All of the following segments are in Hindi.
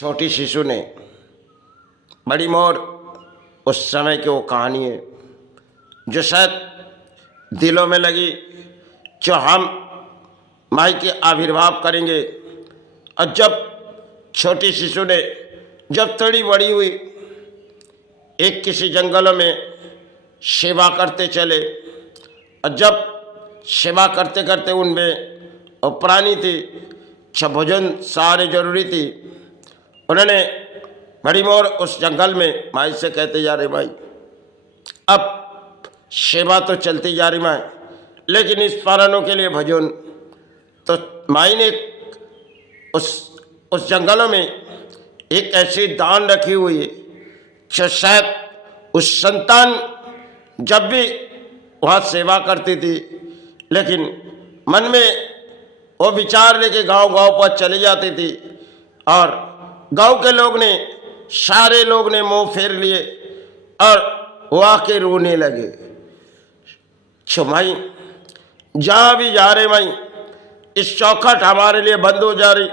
छोटी शिशु ने बड़ी मोर उस समय की वो कहानी है जो शायद दिलों में लगी, जो हम माई के आविर्भाव करेंगे। और जब छोटी शिशु ने जब थोड़ी बड़ी हुई, एक किसी जंगलों में सेवा करते चले, और जब सेवा करते करते उनमें वो प्राणी थी, भोजन सारे जरूरी थी। उन्होंने बड़ी मोर उस जंगल में माई से कहते जा रहे, भाई अब सेवा तो चलती जा रही माई, लेकिन इस प्राणों के लिए भोजन। तो माई ने उस जंगलों में एक ऐसी दान रखी हुई है जो शायद उस संतान जब भी वहाँ सेवा करती थी, लेकिन मन में वो विचार लेके गांव-गांव पर चली जाती थी, और गांव के लोग ने, सारे लोग ने मुंह फेर लिए और वो आके रोने लगे। माई जहाँ भी जा रहे माई, इस चौखट हमारे लिए बंद हो जा रही।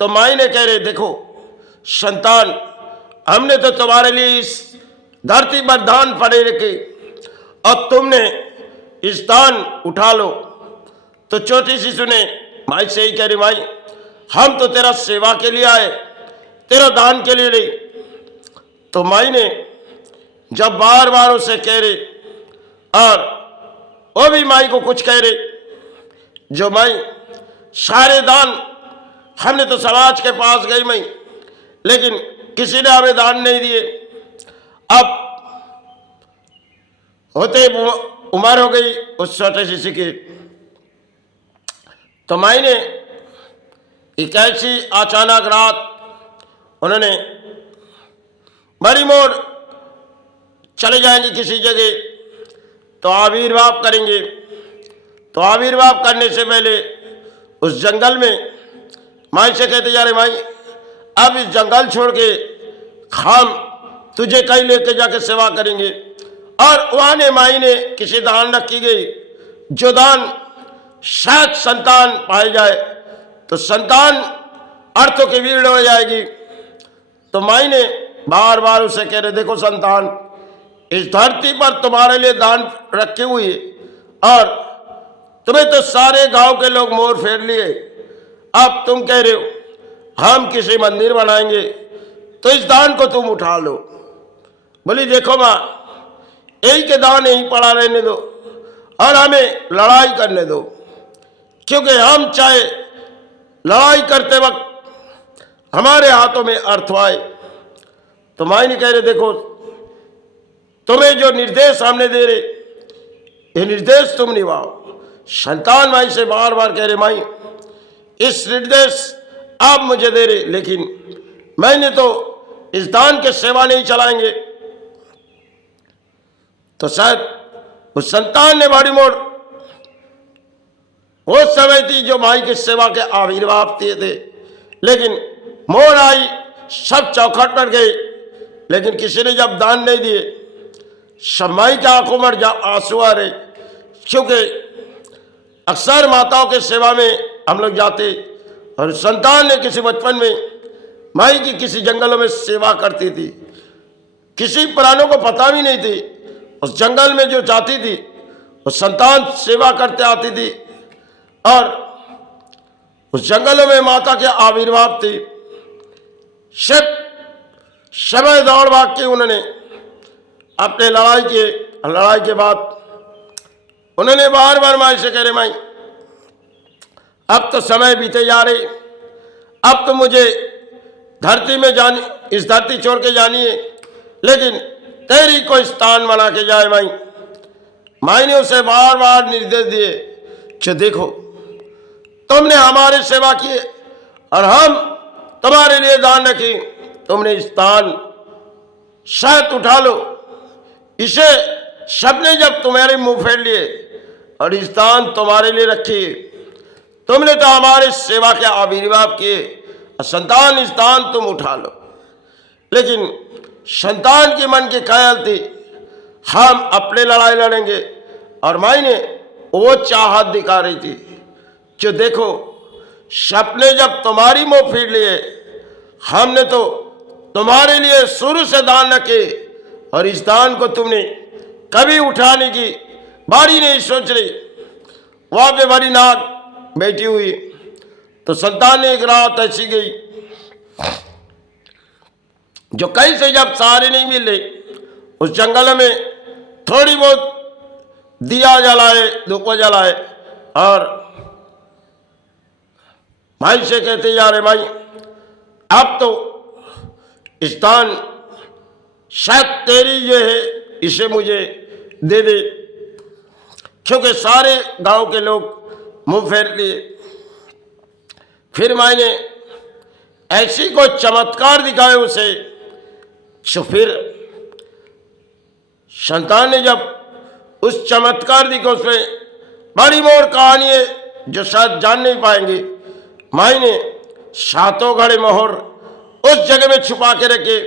तो माई ने कह रहे, देखो संतान, हमने तो तुम्हारे लिए इस धरती पर दान पड़े रखे और तुमने इस दान उठा लो। तो छोटी शिशु ने माई से ही कह रही, माई हम तो तेरा सेवा के लिए आए, तेरा दान के लिए नहीं। तो माई ने जब बार बार उसे कह रही, और वो भी माई को कुछ कह रही, जो माई सारे दान हमने तो समाज के पास गई माई, लेकिन किसी ने हमें दान नहीं दिए। अब होते उम्र हो गई उस छोटे शिशु की। तो माई ने एक ऐसी अचानक रात उन्होंने बड़ी मोर चले जाएंगे किसी जगह, तो आविर्भाव करेंगे। तो आविर्भाव करने से पहले उस जंगल में माई से कहते जा रहे, माई अब इस जंगल छोड़ के हम तुझे कहीं लेके जाके सेवा करेंगे। और वहाँ ने माई ने किसी दान रखी गई, जो दान शायद संतान पाई जाए तो संतान अर्थों की भीड़ हो जाएगी। तो माई ने बार बार उसे कह रहे, देखो संतान, इस धरती पर तुम्हारे लिए दान रखी हुई है, और तुम्हें तो सारे गांव के लोग मोर फेर लिए। अब तुम कह रहे हो हम किसी मंदिर बनाएंगे, तो इस दान को तुम उठा लो। बोली, देखो माँ, यही के दान यहीं पड़ा रहने दो और हमें लड़ाई करने दो, क्योंकि हम चाहे लड़ाई करते वक्त हमारे हाथों में अर्थ आए। तो माई ने कह रहे, देखो तुम्हें जो निर्देश हमने दे रहे, ये निर्देश तुम निभाओ। संतान माई से बार बार कह रहे, माई इस निर्देश आप मुझे दे रहे, लेकिन मैंने तो इस दान के सेवा नहीं चलाएंगे। तो शायद उस संतान ने बड़ी मोर वो समय थी जो माई की सेवा के आविर्भाव थे, लेकिन मोर आई, सब चौखट पर गए, लेकिन किसी ने जब दान नहीं दिए, सब माई की आंखों में आंसू आ रहे। क्योंकि अक्सर माताओं के सेवा में हम लोग जाते, और संतान ने किसी बचपन में माई की किसी जंगलों में सेवा करती थी, किसी प्राणों को पता भी नहीं थी। उस जंगल में जो जाती थी वो संतान सेवा करते आती थी, और उस जंगलों में माता के आविर्भाव थी। सिर्फ समय दौड़ भाग के उन्होंने अपने लड़ाई के बाद उन्होंने बार बार माई से कह रहे, माई अब तो समय बीते जा रहे, अब तो मुझे धरती में जानी, इस धरती छोड़ के जानी है, लेकिन तेरी कोई स्थान बना के जाए माई। माई ने उसे बार बार निर्देश दिए, कि देखो तुमने हमारी सेवा की और हम तुम्हारे लिए दान रखी, तुमने इस दान शायद उठा लो। इसे सबने जब तुम्हारे मुंह फेर लिए और इस दान तुम्हारे लिए रखी, तुमने तो हमारे सेवा के आविर्भाव किए, संतान इस दान तुम उठा लो। लेकिन संतान के मन की ख्याल थी हम अपने लड़ाई लड़ेंगे, और माई ने वो चाहत दिखा रही थी, जो देखो सपने जब तुम्हारी मुंह फेर लिए हमने तो तुम्हारे लिए शुरू से दान रखे और इस दान को तुमने कभी उठाने की बारी नहीं सोच रही। वहां पे बड़ी नाग बैठी हुई, तो संतान ने एक रात ऐसी गई जो कहीं से जब सहारे नहीं मिले, उस जंगल में थोड़ी बहुत दिया जलाए, धूप जलाए और भाई से कहते जा रहे, भाई अब तो स्थान शायद तेरी ये है, इसे मुझे दे दे, क्योंकि सारे गांव के लोग मुंह फेर लिए। फिर मैंने ऐसी को चमत्कार दिखाए उसे, तो फिर संतान ने जब उस चमत्कार दिखा, उसमें बड़ी मोर कहानी है जो शायद जान नहीं पाएंगे। मैंने 7 घड़े मोहर उस जगह में छुपा के रखे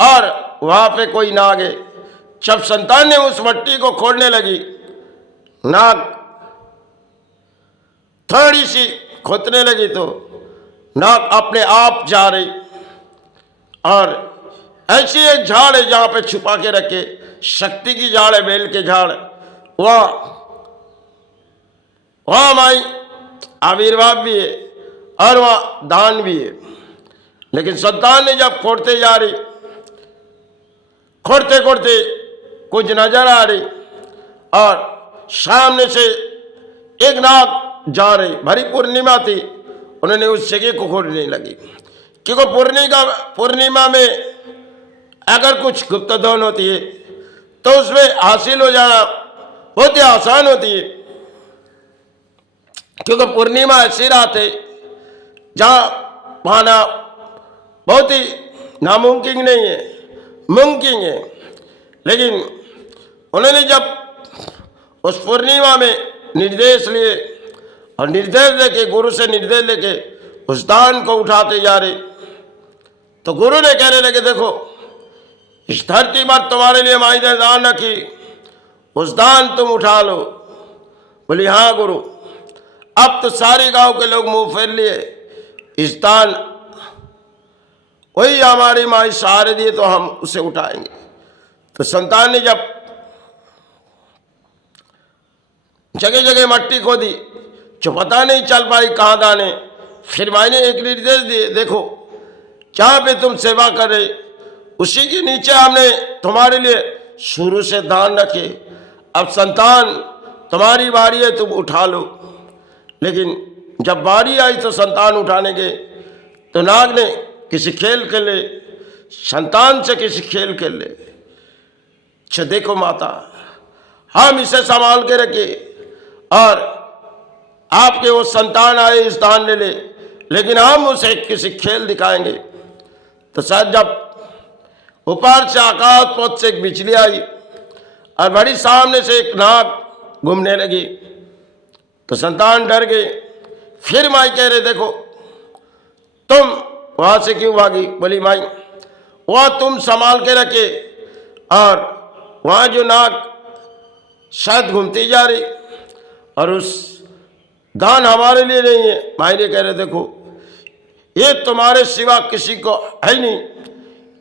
और वहां पे कोई नाग है। जब संतान ने उस मट्टी को खोदने लगी, नाग थोड़ी सी खोदने लगी तो नाग अपने आप जा रही, और ऐसी एक झाड़ है जहां पे छुपा के रखे, शक्ति की झाड़ है, बेल के झाड़, वहां माई आविर्भाव भी है और वहां दान भी है। लेकिन संतान ने जब खोदते जा रही, खोदते खोदते कुछ नजर आ रही और सामने से एक नाग जा रही, भरी पूर्णिमा थी। उन्होंने उस जगह को खोदने लगी, क्योंकि पूर्णिमा में अगर कुछ गुप्तधन होती है तो उसमें हासिल हो जाना बहुत ही आसान होती है, क्योंकि पूर्णिमा ऐसी रात है जहां पाना बहुत ही नामुमकिन नहीं है, मुमकिन है। लेकिन उन्होंने जब उस पूर्णिमा में निर्देश लिए और निर्देश लेके, गुरु से निर्देश लेके उस दान को उठाते जा रहे, तो गुरु ने कहने लगे, देखो इस धरती पर तुम्हारे लिए माई ने दान रखी, उस दान तुम उठा लो। बोली, हाँ गुरु, अब तो सारे गांव के लोग मुंह फेर लिए, इस दान वही हमारी माई सहारे दिए तो हम उसे उठाएंगे। तो संतान ने जब जगह जगह मट्टी खोदी, जो पता नहीं चल पाई कहाँ दाने, फिर मैंने एक निर्देश दिए, देखो जहां पे तुम सेवा कर रहे उसी के नीचे हमने तुम्हारे लिए शुरू से दान रखे, अब संतान तुम्हारी बारी है, तुम उठा लो। लेकिन जब बारी आई तो संतान उठाने के, तो नाग ने किसी खेल के ले, संतान से किसी खेल के ले, अच्छा देखो माता, हम इसे संभाल के रखे और आपके वो संतान आए इस दान ले ले, लेकिन हम उसे किसी खेल दिखाएंगे। तो शायद जब ऊपर से आकाश पथ से एक बिजली आई और बड़ी सामने से एक नाग घूमने लगी, तो संतान डर गए। फिर माई कह रहे, देखो तुम वहां से क्यों भागी? बोली, माई वहां तुम संभाल के रखे और वहां जो नाग शायद घूमती जा रही और उस दान हमारे लिए नहीं है। माई ने कह रहे, देखो ये तुम्हारे सिवा किसी को है नहीं,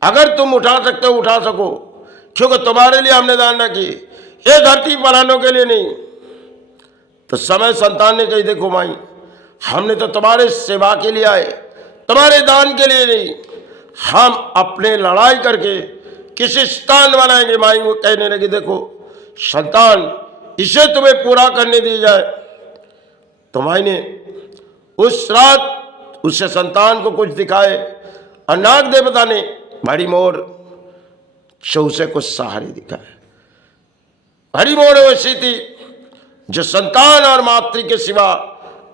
अगर तुम उठा सकते हो उठा सको, क्योंकि तुम्हारे लिए हमने दान रखी, ये धरती बनाने के लिए नहीं। तो समय संतान ने कही, देखो माई, हमने तो तुम्हारे सेवा के लिए आए, तुम्हारे दान के लिए नहीं। हम अपने लड़ाई करके किसी स्थान बनाएंगे। माई वो कहने लगी, देखो संतान, इसे तुम्हें पूरा करने दी जाए। तो माई ने उस रात उससे संतान को कुछ दिखाए और नाग देवता ने बड़ी मोर से उसे कुछ सहारे दिखाए। बड़ी मोर वैसी थी जो संतान और मातृ के सिवा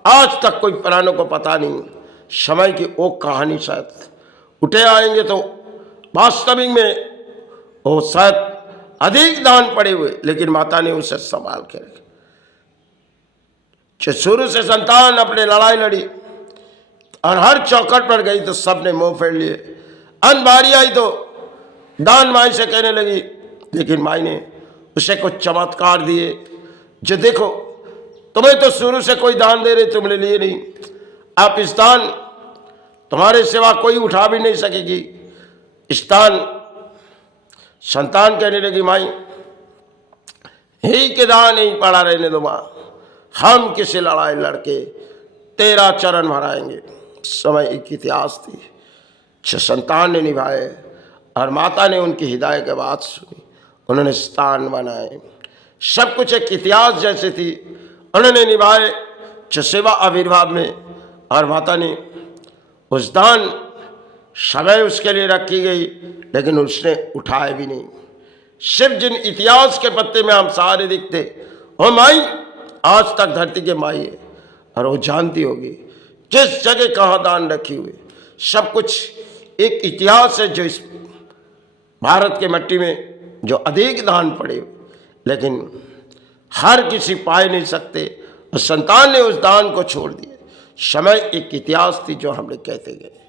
आज तक कोई प्राणों को पता नहीं। समय की वो कहानी शायद उठे आएंगे तो वास्तविक में वो शायद अधिक दान पड़े हुए, लेकिन माता ने उसे संभाल के रखे। शुरू से संतान अपने लड़ाई लड़ी और हर चौखट पर गई तो सबने मुंह फेर लिए। अंत बारी आई तो दान माई से कहने लगी, लेकिन माई ने उसे कुछ चमत्कार दिए जो देखो तुम्हें तो शुरू से कोई दान दे रहे, तुमने लिए नहीं, आप इस दान तुम्हारे सिवा कोई उठा भी नहीं सकेगी। स्थान संतान कहने लगी, माई ही के दान नहीं पड़ा रहने दो माँ, हम किसी लड़ाई लड़के तेरा चरण भराएंगे। समय एक इतिहास थी, संतान ने निभाए और माता ने उनकी हिदायत के बात सुनी, उन्होंने स्थान बनाए। सब कुछ एक इतिहास जैसे थी, उन्होंने निभाए सेवा आविर्भाव में। और माता ने उस दान समय उसके लिए रखी गई, लेकिन उसने उठाए भी नहीं। सिर्फ जिन इतिहास के पत्ते में हम सारे दिखते, वो माई आज तक धरती के माई है, और वो जानती होगी किस जगह कहाँ दान रखी हुई। सब कुछ एक इतिहास है जो इस भारत के मिट्टी में जो अधिक दान पड़े, लेकिन हर किसी पाए नहीं सकते, और संतान ने उस दान को छोड़ दिया। समय एक इतिहास थी जो हमने कहते गए।